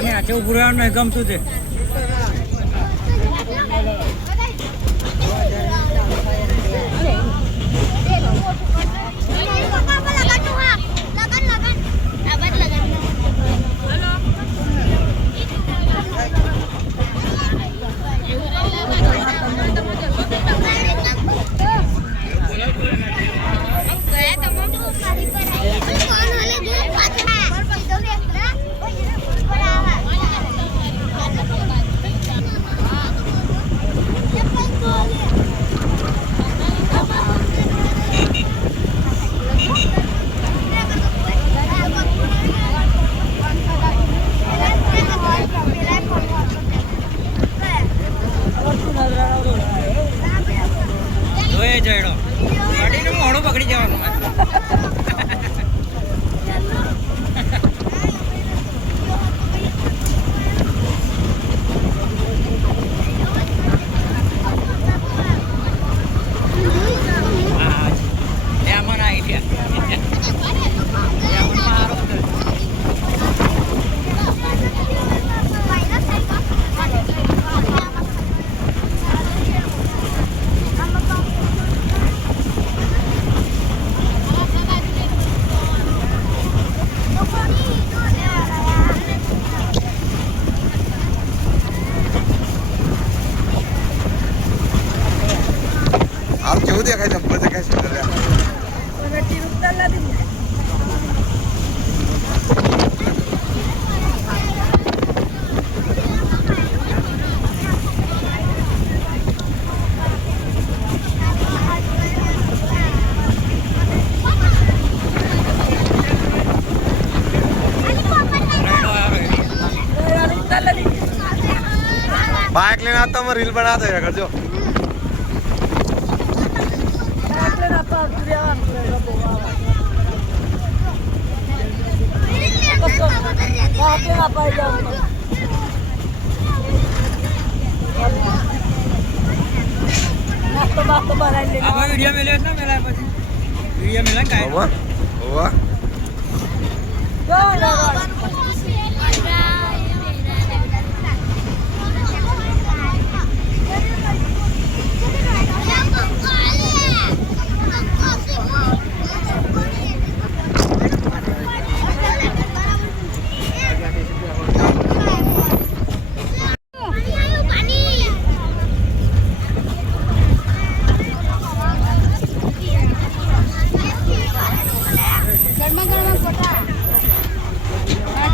અને આજે ઉભું રહેવાનું ગમતું છે. મોડું પકડી જવાનું. કેવું દેખાય છે? દેખાય છે बाइक लेना आता मैं रील बना दे करजो वीडियो मिले ना मेरा वीडियो मिला काय हुआ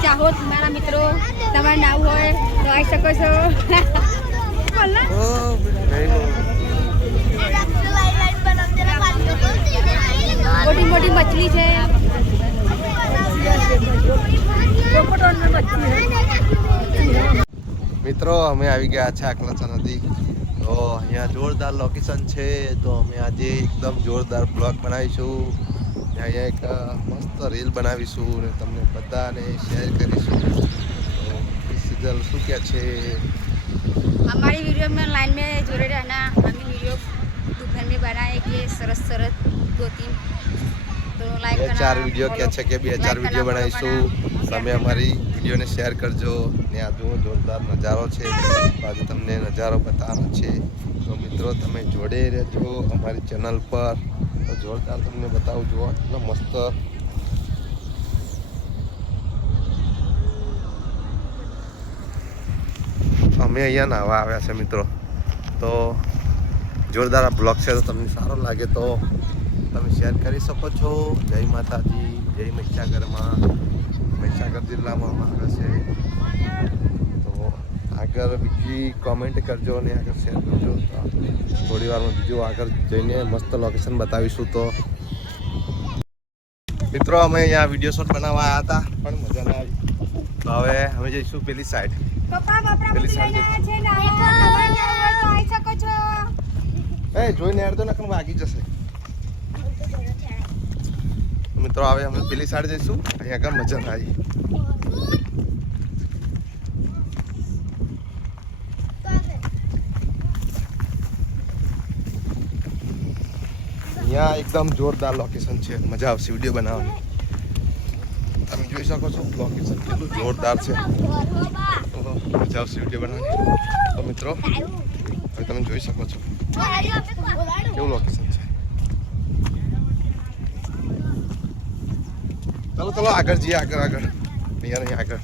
ચાહો મારા મિત્રો તમારે નાવ હોય તો આવી શકો છો. મોટી મોટી મછલી છે. મિત્રો અમે આવી ગયા છે આકલાચા નદી. તો અહીંયા જોરદાર લોકેશન છે. તો અમે આજે એકદમ જોરદાર બ્લોગ બનાવીશું. અહીંયા એક મસ્ત રીલ બનાવીશું અને તમને બધાને શેર કરીશું. તો સિઝલ શું કહે છે? हमारी वीडियो में लाइन में जुड़े रहना. हमें वीडियो दोपहर में बनाएंगे सरस सरस 2-3 तो लाइक करना. 4 વિડીયો કહે છે કે 2-4 વિડીયો બનાવીશું. તમે અમારી વિડીયોને શેર કરજો. ને આ જુઓ જોરદાર નજારો છે. આજે તમને નજારો બતાવવાનો છે. તો મિત્રો તમે જોડે રહેજો અમારી ચેનલ પર. તો જોરદાર તમને બતાવું જુઓ એટલો મસ્ત. અમે અહીંયા નાહવા આવ્યા છે મિત્રો. તો જોરદાર આ બ્લોગ છે. તો તમને સારો લાગે તો તમે શેર કરી શકો છો. જય માતાજી. જય મહીસાગરમાં. મહીસાગર જિલ્લામાં આવે છે. તો આગળ બીજી કોમેન્ટ કરજો અને આગળ શેર કરજો. તો થોડી વારમાં બીજું આગળ જઈને મસ્ત લોકેશન બતાવીશું. તો મિત્રો અમે અહીંયા વિડીયો શોટ બનાવવા આવ્યા હતા પણ મજા ના આવી. તો હવે અમે જઈશું પેલી સાઈડ. પેલી સાઈડ જોઈને યાર તો નકર વાગી જશે. મિત્રો હવે અમે પેલી સાઈડ જઈશું. અહીંયા આગળ મજા ના આવી. અહીંયા એકદમ જોરદાર લોકેશન છે. મજા આવશે વિડીયો બનાવવાની. તમે જોઈ શકો છો લોકેશન કેટલું જોરદાર છે. મજા આવશે વિડીયો બનાવવાની. તો મિત્રો હવે તમે જોઈ શકો છો કેવું લોકેશન છે. ચાલો ચાલો આગળ જઈએ, આગળ અહીંયા નહીં આગળ.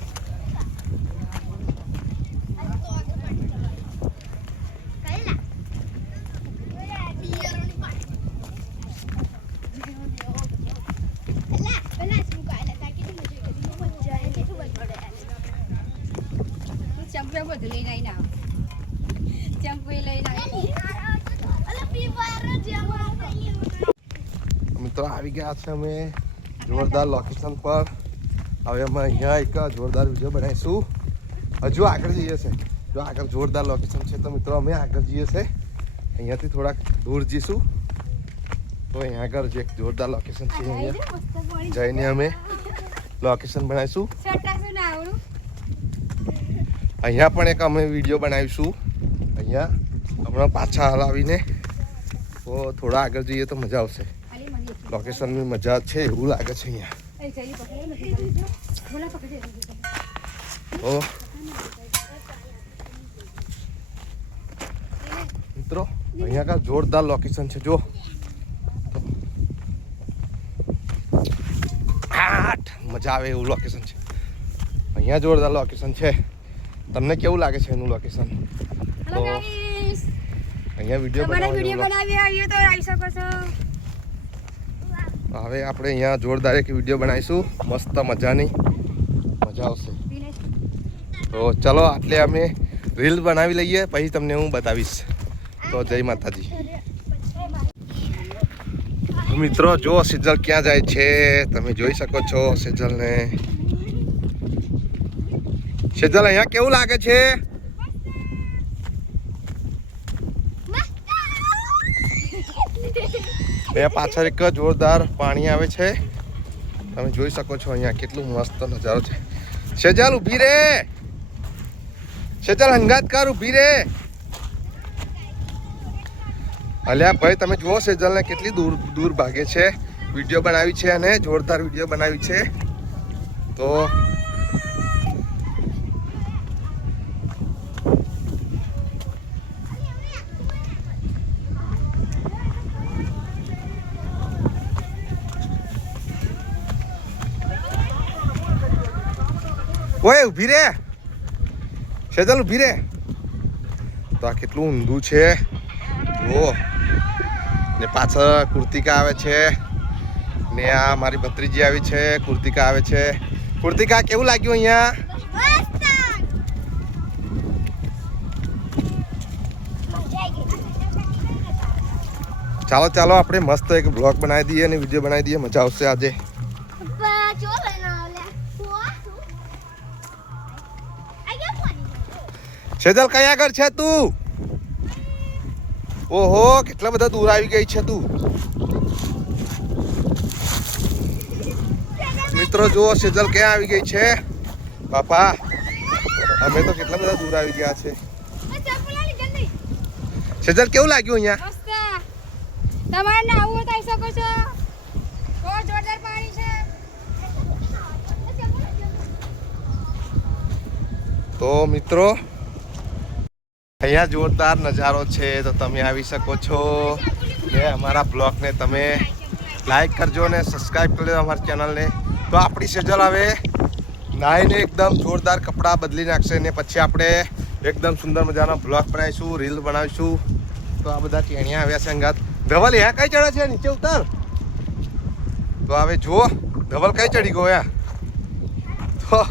મિત્રો આવી ગયા છે અમે જોરદાર લોકેશન પર. હવે અમે અહીંયા એક જોરદાર વિડીયો બનાવીશું. હજુ આગળ જઈએ છે. જો આગળ જોરદાર લોકેશન છે તો મિત્રો અમે આગળ જઈએ છે. અહીંયાથી થોડાક દૂર જઈશું તો અહીંયા આગળ જે એક જોરદાર લોકેશન છે અહીંયા જઈને અમે લોકેશન બનાવીશું. અહીંયા પણ એક અમે વિડીયો બનાવીશું. અહીંયા હમણાં પાછા હલાવીને તો થોડા આગળ જઈએ તો મજા આવશે. લોકેશનની મજા છે એવું લાગે છે અહીંયા. તો મિત્રો અહીંયા કા જોરદાર લોકેશન છે. જો મજા આવે એવું લોકેશન છે. અહીંયા જોરદાર લોકેશન છે. તમને કેવું લાગે છે એનું લોકેશન? તો અહીંયા વિડીયો બનાવી શકો છો. હવે આપણે અહીંયા જોરદાર એક વિડીયો બનાવીશું મસ્ત મજાની. મજા આવશે. તો ચલો આટલે અમે રીલ બનાવી લઈએ પછી તમને હું બતાવીશ. તો જય માતાજી. મિત્રો જો સેજલ ક્યાં જાય છે તમે જોઈ શકો છો સેજલને. સેજલ અહીંયા કેવું લાગે છે? અહીંયા પાછળ એક જોરદાર પાણી આવે છે. તમે જોઈ શકો છો અહીંયા કેટલું મસ્ત નજારો છે. સેજલ ઊભી રે. સેજલ હંગાત કર, ઊભી રે. અલ્યા ભાઈ તમે જુઓ સેજલને કેટલી દૂર ભાગે છે. વિડીયો બનાવી છે અને જોરદાર વિડીયો બનાવી છે. તો ઓય ઊભી રે. સેજલ ઊભી રે. તો આ કેટલું ઊંધું છે જુઓ. ને પાછળ કૃતિકા આવે છે ને આ મારી ભત્રીજી આવી છે. કૃતિકા આવે છે. કૃતિકા કેવું લાગ્યું અહીંયા? ચાલો ચાલો આપણે મસ્ત એક બ્લોગ બનાવી દઈએ અને વિડીયો બનાવી દઈએ. મજા આવશે આજે. સેજલ કઈ આગળ છે તું? ઓહો કેટલા બધા દૂર આવી ગઈ છે તું. મિત્રો જુઓ સેજલ ક્યાં આવી ગઈ છે. બાપા અમે તો કેટલા બધા દૂર આવી ગયા છે. સેજલ કેવું લાગ્યું અહીંયા? તમારે નાવું હોય તો આવી શકો છો. બહુ જોરદાર પાણી છે. તો મિત્રો અહીંયા જોરદાર નજારો છે તો તમે આવી શકો છો. ને અમારા બ્લોગને તમે લાઈક કરજો ને સબસ્ક્રાઈબ કરજો અમારી ચેનલને. તો આપણી સેજલ હવે નાહીને એકદમ જોરદાર કપડાં બદલી નાખશે ને પછી આપણે એકદમ સુંદર મજાનો બ્લોગ બનાવીશું, રીલ બનાવીશું. તો આ બધા ટેણિયા આવ્યા છે અંગાત. ધવલ અહીંયા કઈ ચડે છે? નીચે ઉતર. તો હવે જુઓ ધવલ કઈ ચડી ગયો યા. તો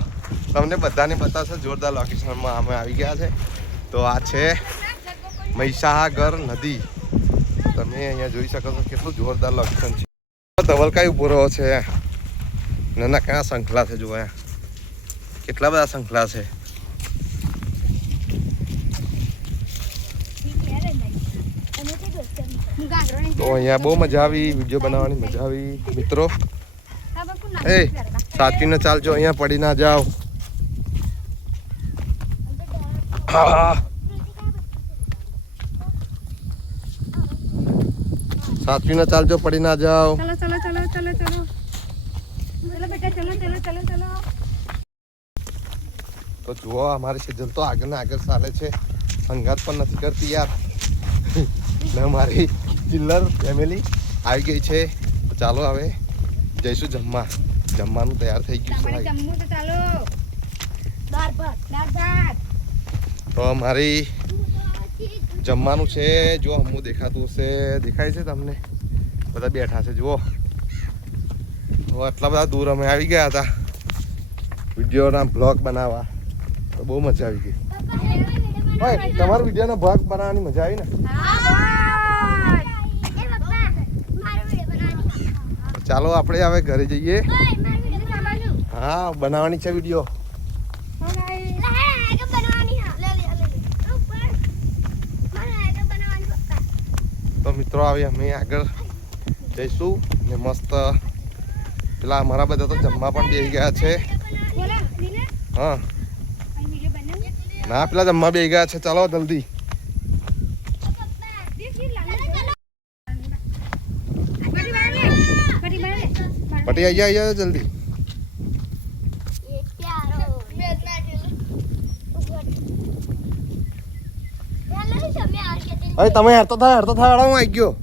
તમને બધાને બતાવશે જોરદાર લોકેશનમાં અમે આવી ગયા છે. તો આ છે મહીસાગર નદી. તમે અહીંયા જોઈ શકો છો કેટલું જોરદાર લોકેશન છે. ધવલ કઈ ઉભો રહ્યો છે. નાના ક્યાં શંખલા છે જુઓ કેટલા બધા શંખલા છે. તો અહીંયા બહુ મજા આવી. વિડીયો બનાવવાની મજા આવી. મિત્રો એ સાચવીને ચાલજો અહીંયા પડી ના જાઓ. સાચવીને ચાલજો પડી ના જાઓ. ચલો ચલો ચલો ચલો ચલો ચલો બેટા ચલો ચલો ચલો ચલો. તો જુઓ અમારી સિઝન તો આગળ ને આગળ ચાલે છે, સંઘાત પણ નથી કરતી યાર. ને અમારી ચિલ્લર ફેમિલી આવી ગઈ છે. તો ચાલો હવે જઈશું જમવા. જમવાનું તૈયાર થઈ ગયું છે તમારે ભાઈ. જમવું તો ચાલો. દાળ ભાત. તો અમારી જમવાનું છે. જો હમું દેખાતું હશે, દેખાય છે તમને? બધા બેઠા છે જુઓ. તો આટલા બધા દૂર અમે આવી ગયા હતા વિડીયોના બ્લોગ બનાવવા. તો બહુ મજા આવી ગઈ. ભાઈ તમારા વિડીયોનો બ્લોગ બનાવવાની મજા આવી ને? ચાલો આપણે હવે ઘરે જઈએ. હા બનાવવાની છે વિડીયો. તો મિત્રો આવી અમે આગળ જઈશું ને મસ્ત. પેલા અમારા બધા તો જમવા પણ બેસી ગયા છે. હા ના પેલા જમવા બેસી ગયા છે. ચાલો જલ્દી. પટી આવી જાય જલ્દી. અરે તમે હેરતો થાય હું આવી ગયો.